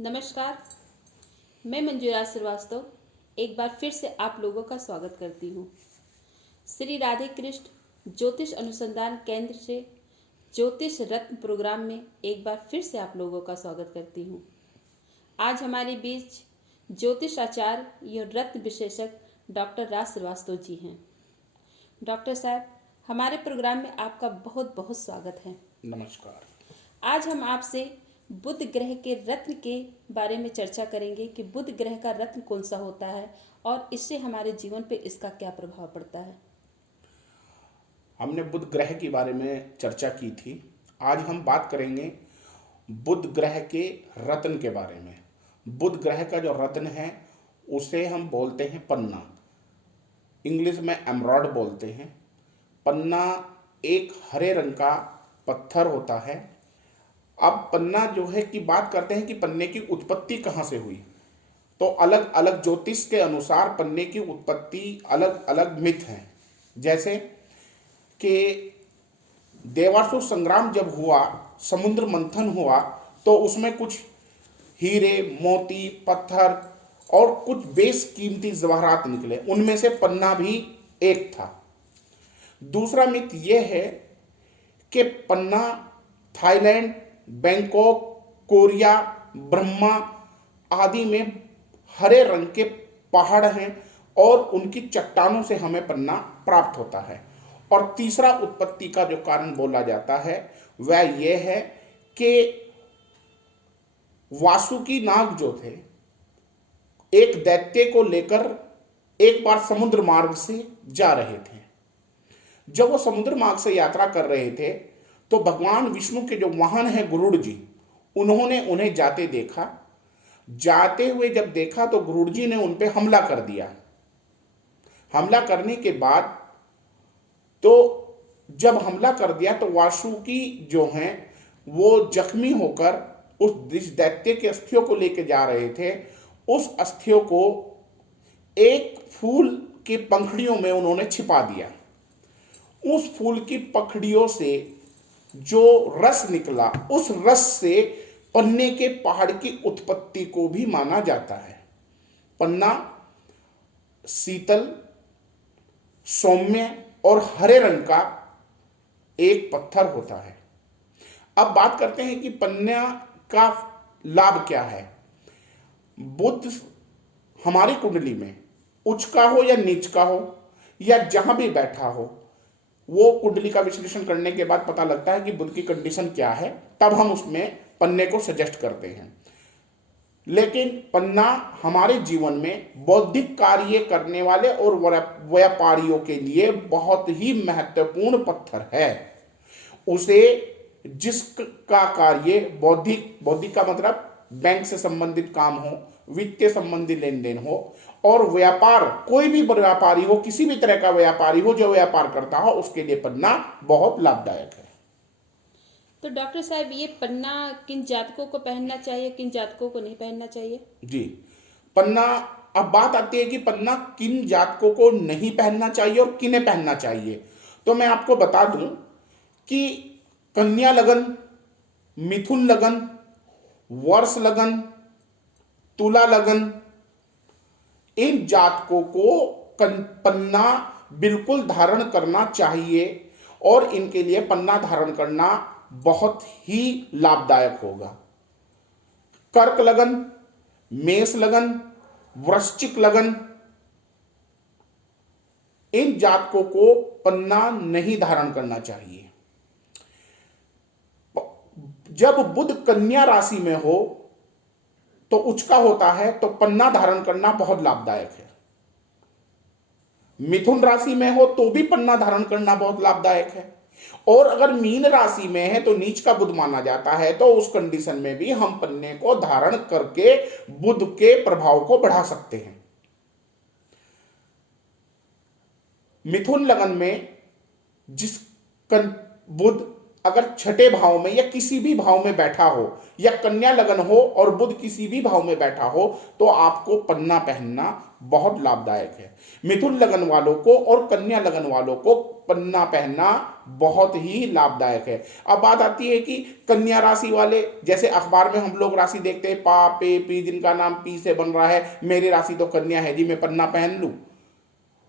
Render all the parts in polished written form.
नमस्कार। मैं मंजूरा श्रीवास्तव एक बार फिर से आप लोगों का स्वागत करती हूँ। श्री राधे कृष्ण ज्योतिष अनुसंधान केंद्र से ज्योतिष रत्न प्रोग्राम में एक बार फिर से आप लोगों का स्वागत करती हूँ। आज हमारे बीच ज्योतिष आचार्य एवं रत्न विशेषज्ञ डॉक्टर राज श्रीवास्तव जी हैं। डॉक्टर साहब, हमारे प्रोग्राम में आपका बहुत बहुत स्वागत है। नमस्कार। आज हम आपसे बुध ग्रह के रत्न के बारे में चर्चा करेंगे कि बुध ग्रह का रत्न कौन सा होता है और इससे हमारे जीवन पे इसका क्या प्रभाव पड़ता है। हमने बुध ग्रह के बारे में चर्चा की थी। आज हम बात करेंगे बुध ग्रह के रत्न के बारे में। बुध ग्रह का जो रत्न है उसे हम बोलते हैं पन्ना, इंग्लिश में एमरॉड बोलते हैं। पन्ना एक हरे रंग का पत्थर होता है। अब पन्ना जो है कि बात करते हैं कि पन्ने की उत्पत्ति कहाँ से हुई, तो अलग अलग ज्योतिष के अनुसार पन्ने की उत्पत्ति अलग अलग मिथ हैं। जैसे कि देवासुर संग्राम जब हुआ, समुद्र मंथन हुआ, तो उसमें कुछ हीरे, मोती, पत्थर और कुछ बेशकीमती जवाहरात निकले, उनमें से पन्ना भी एक था। दूसरा मिथ यह है कि पन्ना थाईलैंड, बैंकॉक, कोरिया, ब्रह्मा आदि में हरे रंग के पहाड़ हैं और उनकी चट्टानों से हमें पन्ना प्राप्त होता है। और तीसरा उत्पत्ति का जो कारण बोला जाता है वह यह है कि वासुकी नाग जो थे, एक दैत्य को लेकर एक बार समुद्र मार्ग से जा रहे थे। जब वो समुद्र मार्ग से यात्रा कर रहे थे तो भगवान विष्णु के जो वाहन है गरुड़ जी, उन्होंने उन्हें जाते देखा। जाते हुए जब देखा तो गरुड़ जी ने उन पे हमला कर दिया। हमला करने के बाद तो जब हमला कर दिया तो वासुकी जो हैं वो जख्मी होकर उस दैत्य के अस्थियों को लेके जा रहे थे। उस अस्थियों को एक फूल के पंखुड़ियों में उन्होंने छिपा दिया। उस फूल की पंखुड़ियों से जो रस निकला, उस रस से पन्ने के पहाड़ की उत्पत्ति को भी माना जाता है। पन्ना शीतल, सौम्य और हरे रंग का एक पत्थर होता है। अब बात करते हैं कि पन्ना का लाभ क्या है। बुध हमारी कुंडली में उच्च का हो या नीच का हो या जहां भी बैठा हो, वो कुंडली का विश्लेषण करने के बाद पता लगता है कि बुध की कंडीशन क्या है, तब हम उसमें पन्ने को सजेस्ट करते हैं। लेकिन पन्ना हमारे जीवन में बौद्धिक कार्य करने वाले और व्यापारियों के लिए बहुत ही महत्वपूर्ण पत्थर है। उसे जिसका कार्य बौद्धिक का मतलब बैंक से संबंधित काम हो, वित्तीय संबंधी लेन देन हो, और व्यापार, कोई भी व्यापारी हो, किसी भी तरह का व्यापारी हो जो व्यापार करता हो, उसके लिए पन्ना बहुत लाभदायक है। तो डॉक्टर साहब, ये पन्ना किन जातकों को पहनना चाहिए, किन जातकों को नहीं पहनना चाहिए? जी, पन्ना, अब बात आती है कि पन्ना किन जातकों को नहीं पहनना चाहिए और किन्हें पहनना चाहिए। तो मैं आपको बता दूं कि कन्या लगन, मिथुन लगन, वर्ष लगन, तुला लगन, इन जातकों को पन्ना बिल्कुल धारण करना चाहिए और इनके लिए पन्ना धारण करना बहुत ही लाभदायक होगा। कर्क लगन, मेष लगन, वृश्चिक लगन, इन जातकों को पन्ना नहीं धारण करना चाहिए। जब बुध कन्या राशि में हो तो उच्च होता है तो पन्ना धारण करना बहुत लाभदायक है। मिथुन राशि में हो तो भी पन्ना धारण करना बहुत लाभदायक है। और अगर मीन राशि में है तो नीच का बुध माना जाता है, तो उस कंडीशन में भी हम पन्ने को धारण करके बुध के प्रभाव को बढ़ा सकते हैं। मिथुन लगन में जिस बुध अगर छठे भाव में या किसी भी भाव में बैठा हो, या कन्या लगन हो और बुध किसी भी भाव में बैठा हो, तो आपको पन्ना पहनना बहुत लाभदायक है। मिथुन लगन वालों को और कन्या लगन वालों को पन्ना पहनना बहुत ही लाभदायक है। अब बात आती है कि कन्या राशि वाले, जैसे अखबार में हम लोग राशि देखते हैं, पा पे पी, जिनका नाम पी से बन रहा है, मेरी राशि तो कन्या है जी, मैं पन्ना पहन लूं।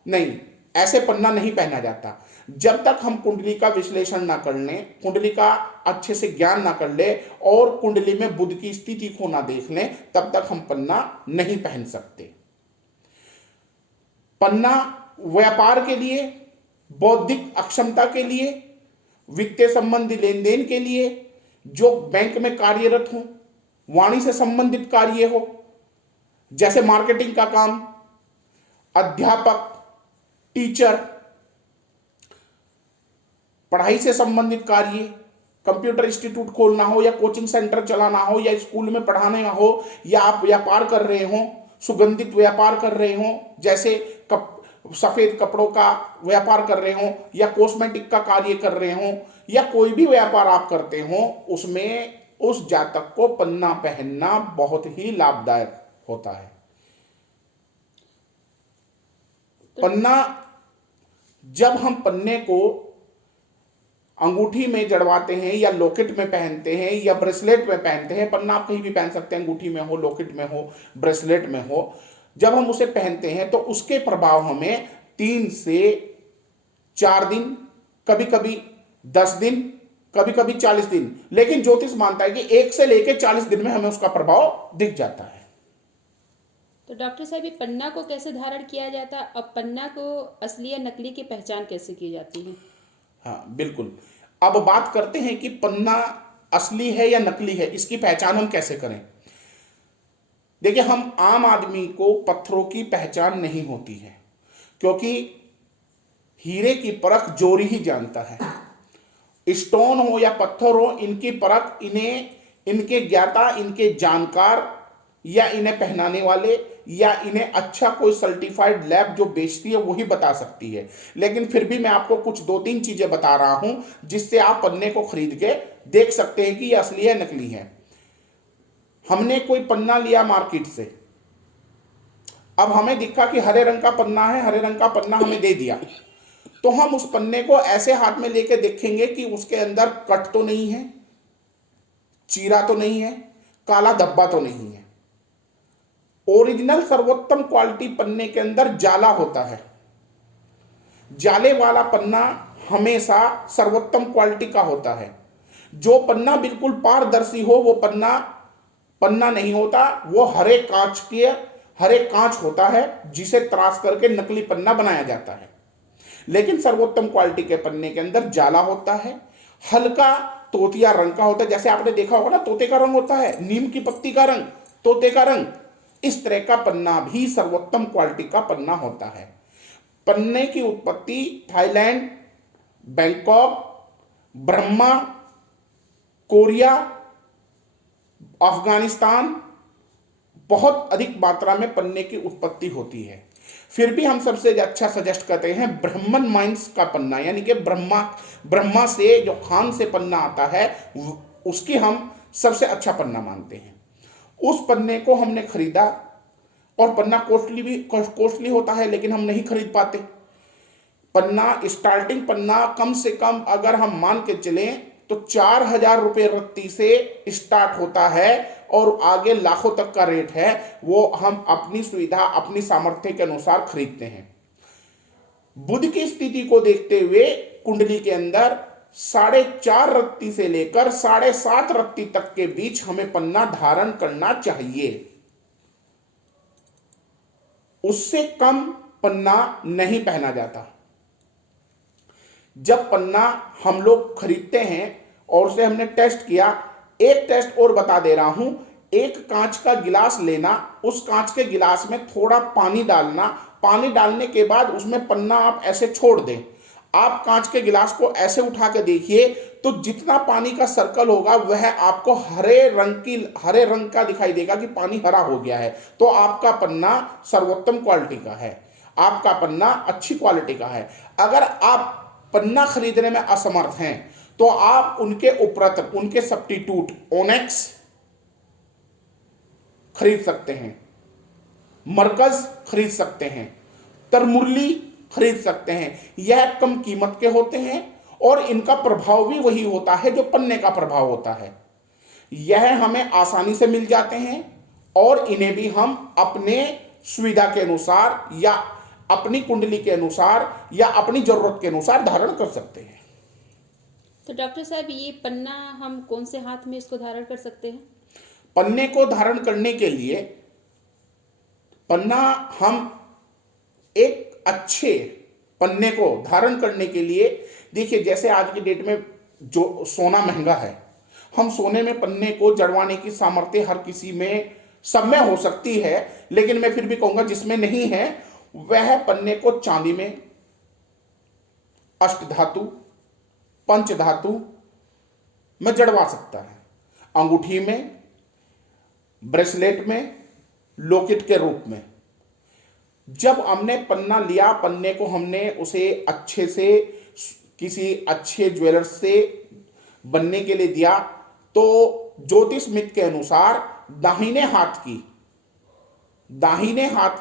नहीं, ऐसे पन्ना नहीं पहना जाता। जब तक हम कुंडली का विश्लेषण ना कर लें, कुंडली का अच्छे से ज्ञान ना कर ले और कुंडली में बुध की स्थिति को ना देख लें, तब तक हम पन्ना नहीं पहन सकते। पन्ना व्यापार के लिए, बौद्धिक अक्षमता के लिए, वित्तीय संबंधी लेन देन के लिए, जो बैंक में कार्यरत हो, वाणी से संबंधित कार्य हो, जैसे मार्केटिंग का काम, अध्यापक, टीचर, पढ़ाई से संबंधित कार्य, कंप्यूटर इंस्टीट्यूट खोलना हो या कोचिंग सेंटर चलाना हो या स्कूल में पढ़ाने हो, या आप व्यापार कर रहे हो, सुगंधित व्यापार कर रहे हो, जैसे सफेद कपड़ों का व्यापार कर रहे हो या कॉस्मेटिक का कार्य कर रहे हो, या कोई भी व्यापार आप करते हो, उसमें उस जातक को पन्ना पहनना बहुत ही लाभदायक होता है। पन्ना, जब हम पन्ने को अंगूठी में जड़वाते हैं या लॉकेट में पहनते हैं या ब्रेसलेट में पहनते हैं, पन्ना आप कहीं भी पहन सकते हैं, अंगूठी में हो, लॉकेट में हो, ब्रेसलेट में हो, जब हम उसे पहनते हैं तो उसके प्रभाव हमें 3 से 4 दिन, कभी कभी 10 दिन, कभी कभी 40 दिन, लेकिन ज्योतिष मानता है कि 1 से लेकर 40 दिन में हमें उसका प्रभाव दिख जाता है। तो डॉक्टर साहब, ये पन्ना को कैसे धारण किया जाता है और पन्ना को असली या नकली की पहचान कैसे की जाती है? हाँ बिल्कुल। अब बात करते हैं कि पन्ना असली है या नकली है, इसकी पहचान हम कैसे करें। देखिए, हम आम आदमी को पत्थरों की पहचान नहीं होती है, क्योंकि हीरे की परख जोरी ही जानता है। स्टोन हो या पत्थर हो, इनकी परख इनके ज्ञाता, इनके जानकार या इन्हें पहनाने वाले या इन्हें अच्छा कोई सर्टिफाइड लैब जो बेचती है वही बता सकती है। लेकिन फिर भी मैं आपको कुछ 2-3 चीजें बता रहा हूं जिससे आप पन्ने को खरीद के देख सकते हैं कि ये असली है नकली है। हमने कोई पन्ना लिया मार्केट से, अब हमें दिखा कि हरे रंग का पन्ना है, हरे रंग का पन्ना हमें दे दिया, तो हम उस पन्ने को ऐसे हाथ में लेके देखेंगे कि उसके अंदर कट तो नहीं है, चीरा तो नहीं है, काला धब्बा तो नहीं है। ओरिजिनल सर्वोत्तम क्वालिटी पन्ने के अंदर जाला होता है। जाले वाला पन्ना हमेशा सर्वोत्तम क्वालिटी का होता है। जो पन्ना बिल्कुल पारदर्शी हो वो पन्ना नहीं होता, वो हरे कांच होता है, जिसे त्रास करके नकली पन्ना बनाया जाता है। लेकिन सर्वोत्तम क्वालिटी के पन्ने के अंदर जाला होता है, हल्का तोतिया रंग का होता है। जैसे आपने देखा होगा ना, तोते का रंग होता है, नीम की पत्ती का रंग, तोते का रंग, इस तरह का पन्ना भी सर्वोत्तम क्वालिटी का पन्ना होता है। पन्ने की उत्पत्ति Thailand, Bangkok, Brahma, Korea, Afghanistan, बहुत अधिक मात्रा में पन्ने की उत्पत्ति होती है। फिर भी हम सबसे अच्छा सजेस्ट करते हैं ब्राह्मण माइंस का पन्ना, यानी कि ब्रह्मा से जो खान से पन्ना आता है उसकी हम सबसे अच्छा पन्ना मानते हैं। उस पन्ने को हमने खरीदा, और पन्ना कॉस्टली होता है, लेकिन हम नहीं खरीद पाते। पन्ना, स्टार्टिंग पन्ना कम से कम अगर हम मान के चलें तो 4000 रुपये रत्ती से स्टार्ट होता है, और आगे लाखों तक का रेट है। वो हम अपनी सुविधा, अपनी सामर्थ्य के अनुसार खरीदते हैं। बुध की स्थिति को देखते हुए कुंडली के अंदर 4.5 रत्ती से लेकर 7.5 रत्ती तक के बीच हमें पन्ना धारण करना चाहिए। उससे कम पन्ना नहीं पहना जाता। जब पन्ना हम लोग खरीदते हैं और उसे हमने टेस्ट किया, एक टेस्ट और बता दे रहा हूं, एक कांच का गिलास लेना, उस कांच के गिलास में थोड़ा पानी डालना, पानी डालने के बाद उसमें पन्ना आप ऐसे छोड़ दें। आप कांच के गिलास को ऐसे उठा के देखिए तो जितना पानी का सर्कल होगा वह आपको हरे रंग का दिखाई देगा कि पानी हरा हो गया है। तो आपका पन्ना सर्वोत्तम क्वालिटी का है, आपका पन्ना अच्छी क्वालिटी का है। अगर आप पन्ना खरीदने में असमर्थ हैं तो आप उनके उपरत, उनके सब्स्टिट्यूट ओनेक्स खरीद सकते हैं, मरकज खरीद सकते हैं, तरमुरली खरीद सकते हैं। यह कम कीमत के होते हैं और इनका प्रभाव भी वही होता है जो पन्ने का प्रभाव होता है। यह हमें आसानी से मिल जाते हैं और इन्हें भी हम अपने सुविधा के अनुसार या अपनी कुंडली के अनुसार या अपनी जरूरत के अनुसार धारण कर सकते हैं। तो डॉक्टर साहब, ये पन्ना हम कौन से हाथ में इसको धारण कर सकते हैं? पन्ने को धारण करने के लिए पन्ना हम एक अच्छे पन्ने को धारण करने के लिए, देखिए जैसे आज की डेट में जो सोना महंगा है, हम सोने में पन्ने को जड़वाने की सामर्थ्य हर किसी में, सब में हो सकती है, लेकिन मैं फिर भी कहूंगा जिसमें नहीं है वह पन्ने को चांदी में, अष्टधातु, पंचधातु में जड़वा सकता है, अंगूठी में, ब्रेसलेट में, लॉकेट के रूप में। जब हमने पन्ना लिया, पन्ने को हमने उसे अच्छे से किसी अच्छे ज्वेलर्स से बनने के लिए दिया, तो ज्योतिष मित के अनुसार दाहिने हाथ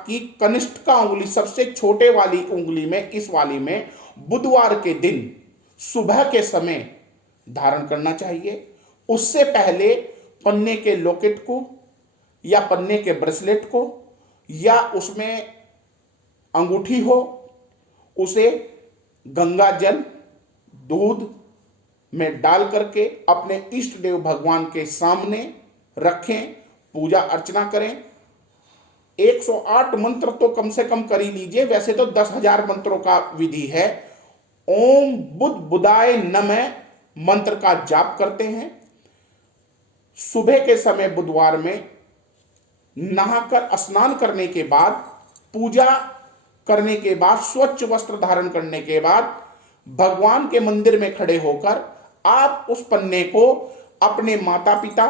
की कनिष्ठ का उंगली, सबसे छोटे वाली उंगली में, इस वाली में बुधवार के दिन सुबह के समय धारण करना चाहिए। उससे पहले पन्ने के लॉकेट को या पन्ने के ब्रेसलेट को या उसमें अंगूठी हो, उसे गंगा जल दूध में डाल करके अपने इष्ट देव भगवान के सामने रखें, पूजा अर्चना करें। 108 मंत्र तो कम से कम कर ही लीजिए, वैसे तो 10,000 मंत्रों का विधि है। ओम बुध बुधाय नमः मंत्र का जाप करते हैं। सुबह के समय बुधवार में नहाकर स्नान करने के बाद, पूजा करने के बाद, स्वच्छ वस्त्र धारण करने के बाद भगवान के मंदिर में खड़े होकर आप उस पन्ने को अपने माता पिता,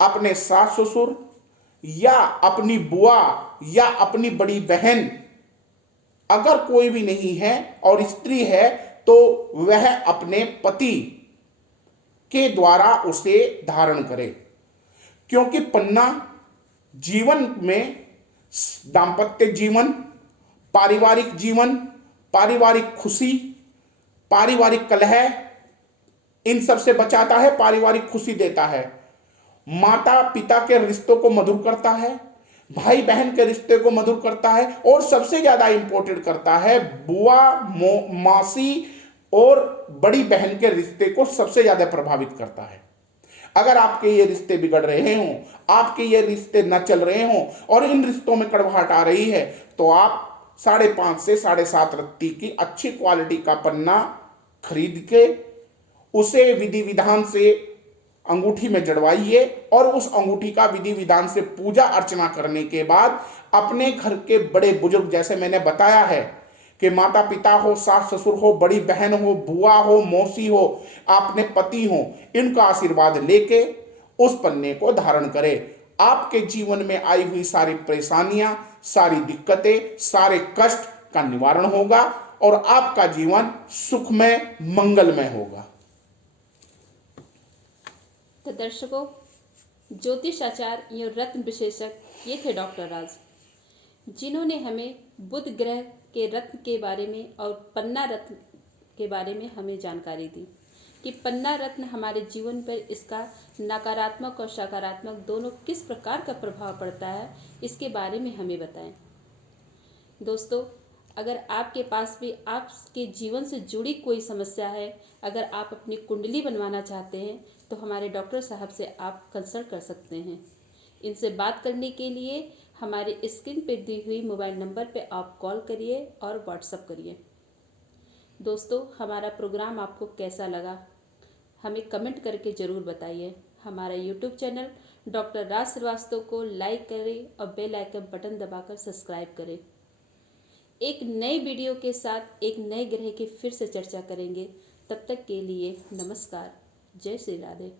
अपने सास ससुर या अपनी बुआ या अपनी बड़ी बहन, अगर कोई भी नहीं है और स्त्री है तो वह अपने पति के द्वारा उसे धारण करे। क्योंकि पन्ना जीवन में दांपत्य जीवन, पारिवारिक जीवन, पारिवारिक खुशी, पारिवारिक कलह, इन सब से बचाता है, पारिवारिक खुशी देता है, माता पिता के रिश्तों को मधुर करता है, भाई बहन के रिश्ते को मधुर करता है और सबसे ज्यादा इंपॉर्टेंट करता है बुआ, मासी और बड़ी बहन के रिश्ते को सबसे ज्यादा प्रभावित करता है। अगर आपके ये रिश्ते बिगड़ रहे हों, आपके ये रिश्ते न चल रहे हों और इन रिश्तों में कड़वाहट आ रही है, तो आप 5.5 से 7.5 रत्ती की अच्छी क्वालिटी का पन्ना खरीद के उसे विधि विधान से अंगूठी में जड़वाइए और उस अंगूठी का विधि विधान से पूजा अर्चना करने के बाद अपने घर के बड़े बुजुर्ग, जैसे मैंने बताया है कि माता पिता हो, सास ससुर हो, बड़ी बहन हो, बुआ हो, मौसी हो, अपने पति हो, इनका आशीर्वाद लेके उस पन्ने को धारण करें। आपके जीवन में आई हुई सारी परेशानियां, सारी दिक्कतें, सारे कष्ट का निवारण होगा और आपका जीवन सुखमय, मंगलमय होगा। तो दर्शकों, ज्योतिष आचार्य एवं रत्न विशेषज्ञ ये थे डॉक्टर राज, जिन्होंने हमें बुध ग्रह के रत्न के बारे में और पन्ना रत्न के बारे में हमें जानकारी दी कि पन्ना रत्न हमारे जीवन पर इसका नकारात्मक और सकारात्मक दोनों किस प्रकार का प्रभाव पड़ता है, इसके बारे में हमें बताएं। दोस्तों, अगर आपके पास भी आपके जीवन से जुड़ी कोई समस्या है, अगर आप अपनी कुंडली बनवाना चाहते हैं, तो हमारे डॉक्टर साहब से आप कंसल्ट कर सकते हैं। इनसे बात करने के लिए हमारे स्क्रीन पर दी हुई मोबाइल नंबर पर आप कॉल करिए और व्हाट्सएप करिए। दोस्तों, हमारा प्रोग्राम आपको कैसा लगा हमें कमेंट करके ज़रूर बताइए। हमारा यूट्यूब चैनल डॉक्टर राज श्रीवास्तव को लाइक करें और बेल आइकन बटन दबाकर सब्सक्राइब करें। एक नए वीडियो के साथ एक नए ग्रह की फिर से चर्चा करेंगे। तब तक के लिए नमस्कार। जय श्री राधे।